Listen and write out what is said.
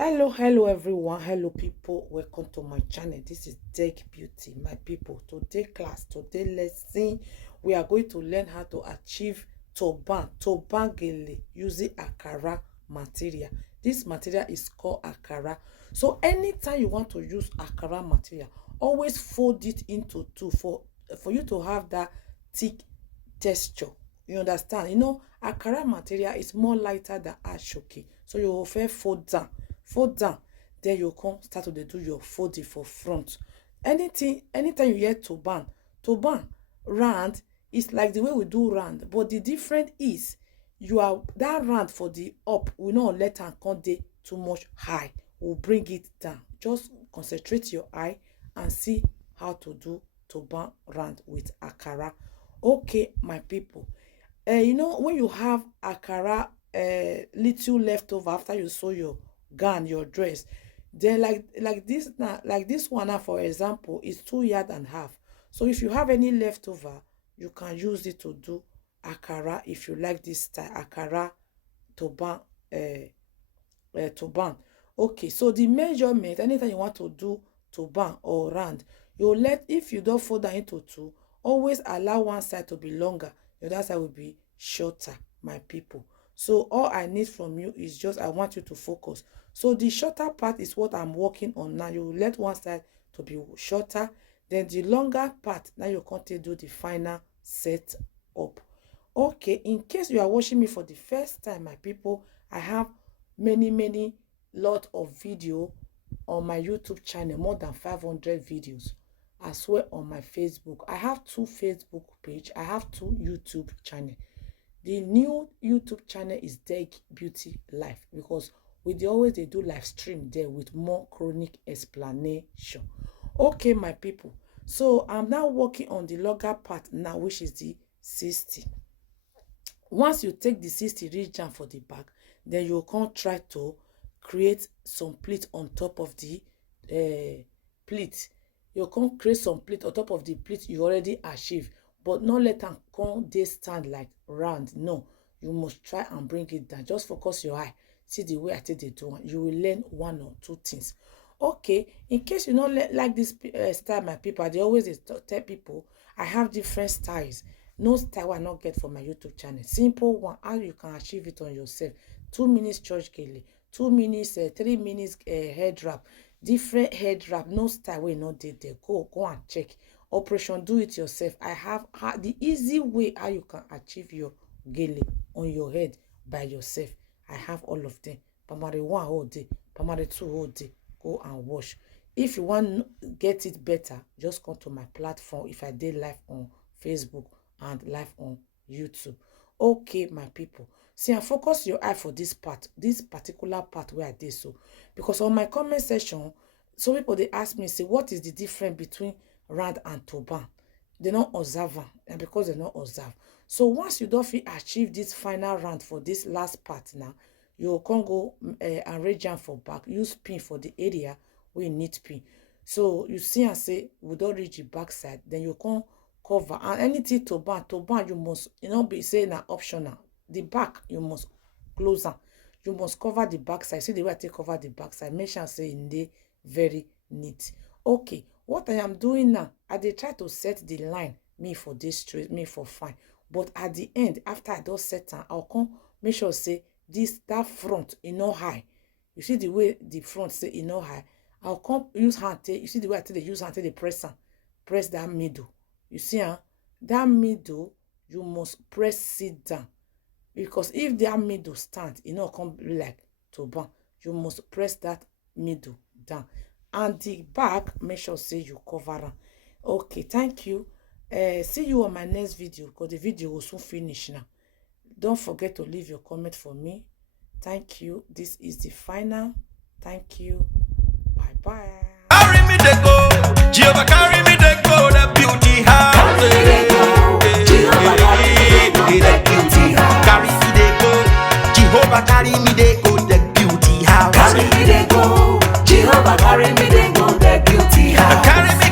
Hello everyone. Hello people. Welcome to my channel. This is Deck Beauty, my people. Today class, today lesson, we are going to learn how to achieve turban gele using Ankara material. This material is called Ankara. So anytime you want to use Ankara material, always fold it into two for you to have that thick texture. You understand? Ankara material is more lighter than ashoki. So you will first fold down, then you come start to do your folding for front. Anytime you hear turban round is like the way we do round, but the difference is you are that round for the up will not let am come dey too much high. We'll bring it down. Just concentrate your eye and see how to do turban round with Ankara. Okay, my people. When you have Ankara little leftover after you sew your gown, your dress, then like this now, like this one now, for example, is 2.5 yards. So if you have any leftover, you can use it to do Ankara. If you like this style, Ankara turban, turban. Okay, so the measurement, anytime you want to do turban or round, if you don't fold that into two, always allow one side to be longer, the other side will be shorter, my people. So all I need from you is just I want you to focus. So the shorter part is what I'm working on now. You will let one side to be shorter, then the longer part, now you can't do the final set up. Okay, in case you are watching me for the first time, my people, I have many lot of video on my YouTube channel, more than 500 videos, as well on my Facebook. I have 2 Facebook page, I have 2 YouTube channel. The new YouTube channel is Deck Beauty Life, because they do live stream there with more chronic explanation. Okay, my people, so I'm now working on the longer part now, which is the 60. Once you take the 60 reach down for the back, then you can try to create some pleat on top of the pleat. You can create some pleat on top of the pleat you already achieved, but not let them come they stand like round. No, you must try and bring it down. Just focus your eye. See the way I take the do. You will learn 1 or 2 things. Okay, in case you don't like this style, my people, they always tell people I have different styles. No style I not get for my YouTube channel. Simple one, how you can achieve it on yourself. 2 minutes church gele, 2 minutes, 3 minutes head wrap, different head wrap. No style way not did there. Go and check. Operation do it yourself. I have the easy way how you can achieve your gele on your head by yourself. I have all of them. Primary 1 whole day, primary 2 whole day. Go and watch. If you want to get it better, just come to my platform. If I did live on Facebook and live on YouTube. Okay, my people. See, and focus your eye for this part, this particular part where I did so. Because on my comment section, some people they ask me, say, what is the difference between round and turban? They not observe, and because they not observe. So once you don't feel achieve this final round for this last part now, you can go and reach down for back. Use pin for the area where you need pin. So you see and say we don't reach the back side, then you can cover. And anything turban you must be saying an optional. The back you must close am. You must cover the back side. See the way I take cover the back side. Make sure say in there very neat. Okay, what I am doing now, I dey try to set the line, me for this straight, me for fine. But at the end, after I don't set am, I'll come make sure say that front is not high. You see the way the front say is not high. I'll come use hand take. You see the way I take the use hand take the press that middle. You see that middle you must press it down. Because if that middle stand, come like turban, you must press that middle down. And the back, make sure say you cover them. Okay, thank you. See you on my next video, because the video will soon finish now. Don't forget to leave your comment for me. Thank you. This is the final. Thank you. Bye bye. Carry me the go, Jehovah, carry me the go, the beauty house. Carry me the go, Jehovah, carry me the beauty house. Carry me the go, Jehovah, carry me the go, the beauty house. Carry me the go, Jehovah, carry me the go, the beauty house. Carry me